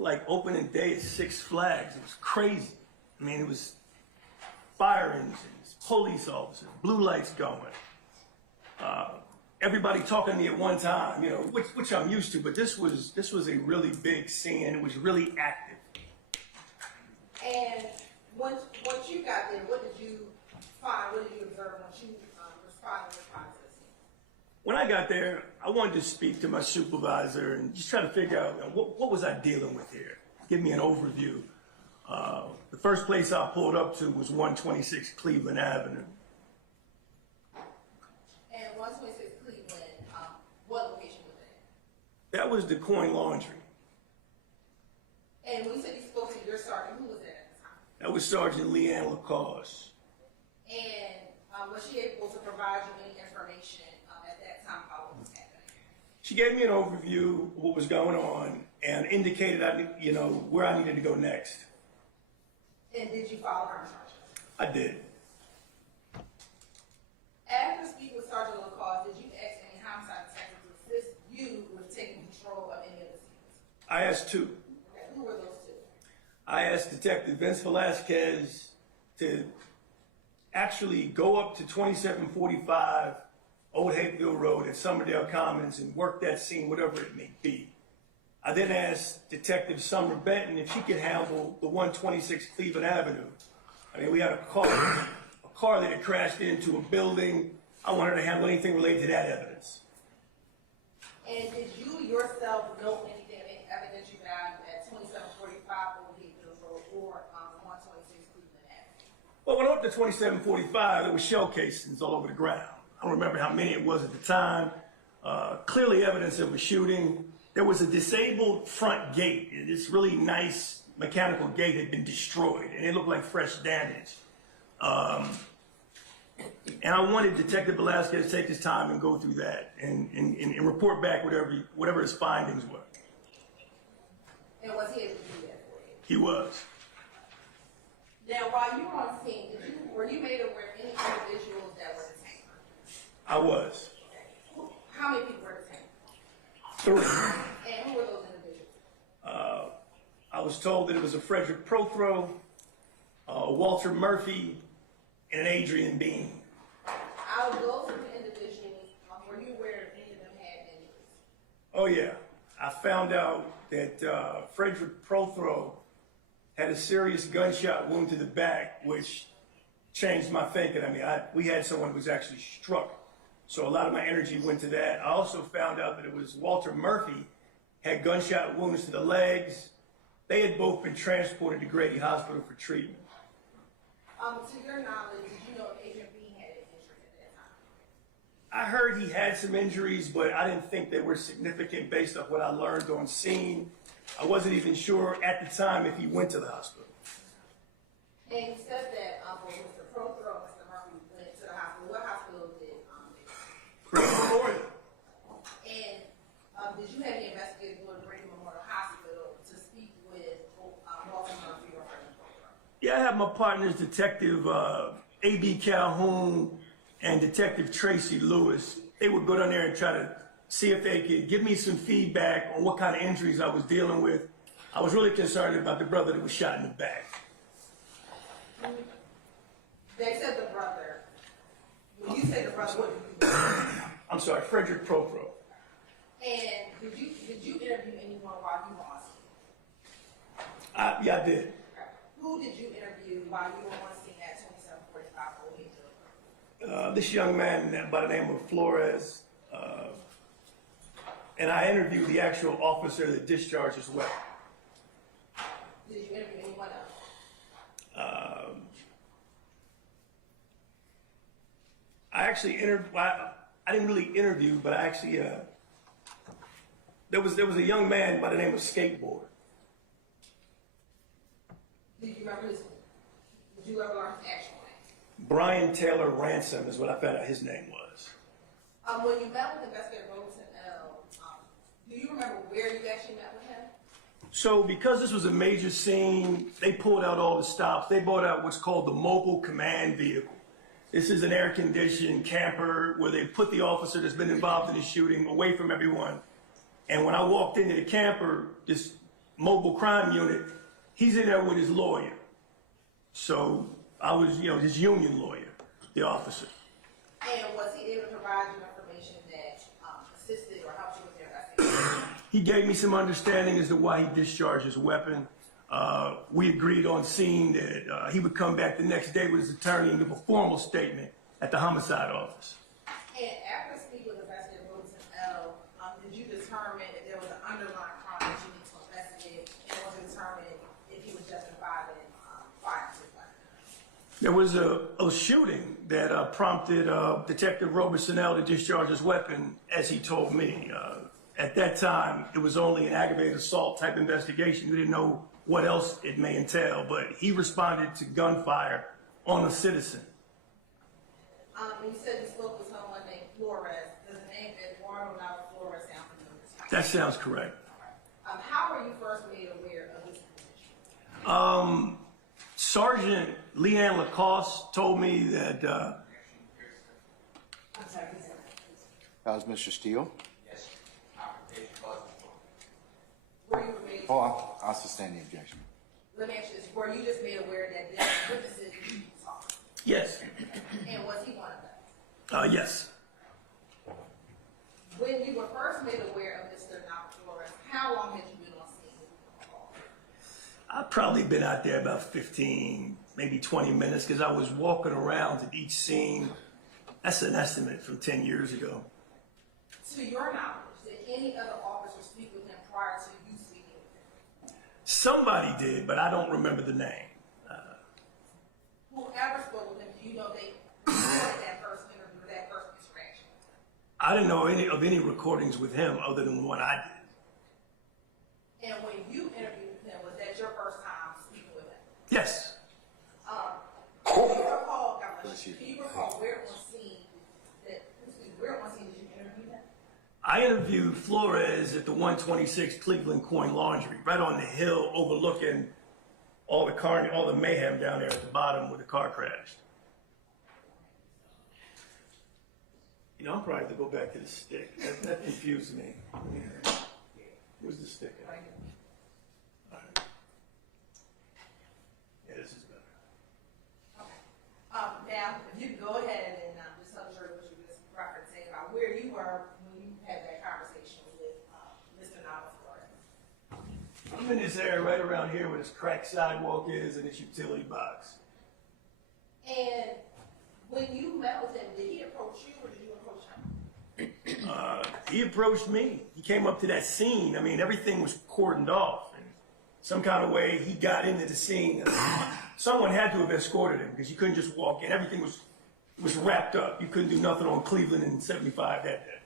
like opening day at Six Flags. It was crazy. I mean, it was fire engines, police officers, blue lights going. Everybody talking to me at one time, you know, which I'm used to, but this was a really big scene, and it was really active. And once you got there, what did you find? What did you observe once you responded to the scene? When I got there, I wanted to speak to my supervisor and just try to figure out, you know, what was I dealing with here. Give me an overview. The first place I pulled up to was 126 Cleveland Avenue. And 126 Cleveland, what location was that? That was the Coin Laundry. And when you said you spoke to your sergeant, who was that at the time? That was Sergeant Leanne Lacoste. And was she able to provide you any information at that time about what was happening? She gave me an overview of what was going on and indicated, where I needed to go next. And did you follow her instructions? I did. After speaking with Sergeant Lacoste, did you ask any homicide detectives to assist you with taking control of any of the scenes? I asked two. Okay, who were those two? I asked Detective Vince Velasquez to actually go up to 2745 Old Hapeville Road at Summerdale Commons and work that scene, whatever it may be. I then asked Detective Summer Benton if she could handle the 126 Cleveland Avenue. I mean, we had a car that had crashed into a building. I wanted to handle anything related to that evidence. And did you yourself note anything of any evidentiary value at 2745 Old Hapeville Road or 126 Cleveland Avenue? Well, when I went to 2745, there were shell casings all over the ground. I don't remember how many it was at the time. Clearly evidence of a shooting. There was a disabled front gate. This really nice mechanical gate had been destroyed, and it looked like fresh damage. And I wanted Detective Velasquez to take his time and go through that and report back whatever his findings were. And was he able to do that for you? He was. Now, while you were on scene, were you made aware of any individuals that were detained? I was. Okay. How many people were detained? 3. And who were those individuals? I was told that it was a Frederick Prothrow, Walter Murphy, and an Adrian Bean. Out of those 3 individuals, were you aware if any of them had injuries? Oh yeah, I found out that Frederick Prothrow had a serious gunshot wound to the back, which changed my thinking. I mean, we had someone who was actually struck. So a lot of my energy went to that. I also found out that it was Walter Murphy had gunshot wounds to the legs. They had both been transported to Grady Hospital for treatment. To your knowledge, did you know if Adrian Bean had an injury at that time? I heard he had some injuries, but I didn't think they were significant based off what I learned on scene. I wasn't even sure at the time if he went to the hospital. And you said that both Mr. Prothrow and Mr. Murphy went to the hospital. What hospital did they Grady Memorial. And did you have any investigators go to Grady Memorial Hospital to speak with Walter Murphy or Frederick Prothrow? Yeah, I have my partners, Detective A.B. Calhoun and Detective Tracy Lewis. They would go down there and try to see if they could give me some feedback on what kind of injuries I was dealing with. I was really concerned about the brother that was shot in the back. They said the brother. When you said the brother, what did you do? I'm sorry, Frederick Prothrow. And did you interview anyone while you were on scene? Yeah, I did. Okay. Who did you interview while you were on scene at 2745 Old Hapeville? This young man by the name of Flores, and I interviewed the actual officer that discharged as well. Did you interview anyone else? I actually I didn't really interview, but I actually there was a young man by the name of Skateboard. Do you remember his? Did you ever learn his actual name? Brian Taylor Ransom is what I found out his name was. When you met with investigator Robertson L., do you remember where you actually met with him? So because this was a major scene, they pulled out all the stops. They brought out what's called the mobile command vehicle. This is an air-conditioned camper where they put the officer that's been involved in the shooting away from everyone. And when I walked into the camper, this mobile crime unit, he's in there with his lawyer. So I was, his union lawyer, the officer. And was he able to provide you information that assisted or helped you with your investigation? He gave me some understanding as to why he discharged his weapon. We agreed on scene that he would come back the next day with his attorney and give a formal statement at the homicide office. And after speaking with Investigator Wilson L., did you determine if there was an underlying crime that you need to investigate, and was it determined if he was justified in firing his weapon? There was a shooting that prompted Detective Robertson L. to discharge his weapon, as he told me. At that time, it was only an aggravated assault type investigation. We didn't know what else it may entail, but he responded to gunfire on a citizen. You said you spoke with someone named Flores. Does the name Eduardo Nava Flores sound familiar? That sounds correct. How were you first made aware of this information? Sergeant Leanne Lacoste told me that I'm sorry, That was Mr. Steele. were you made? Oh, I'll sustain the objection. Let me ask you this: were you just made aware that this witnesses you saw, yes, and was he one of them? yes. When you were first made aware of Mr. Nava Flores, how long had you been on scene? I've probably been out there about 15, maybe 20 minutes because I was walking around at each scene. That's an estimate from 10 years ago. To your knowledge, did any other officer speak with him prior to you speaking with him? Somebody did, but I don't remember the name. Whoever spoke with him, do you know they recorded that first interview, that first interaction? I didn't know any recordings with him other than what I did. And when you interviewed him, was that your first time speaking with him? Yes. Can you recall, God bless you, can you recall where on scene did you interview him? I interviewed Flores at the 126 Cleveland Coin Laundry, right on the hill overlooking all the mayhem down there at the bottom where the car crashed. I'm probably have to go back to the stick. That confused me. Where's the stick at? Right here. All right. Yeah, this is better. Okay. Now, if you can go ahead and just tell the jury what you were just referencing about where you were when you had that conversation with Mr. Nava Flores. I'm in this area right around here where this cracked sidewalk is and this utility box. And when you met with him, did he approach you or did you approach him? He approached me. He came up to that scene. I mean, everything was cordoned off. And some kind of way he got into the scene. Someone had to have escorted him because you couldn't just walk in. Everything was wrapped up. You couldn't do nothing on Cleveland and 75 that day.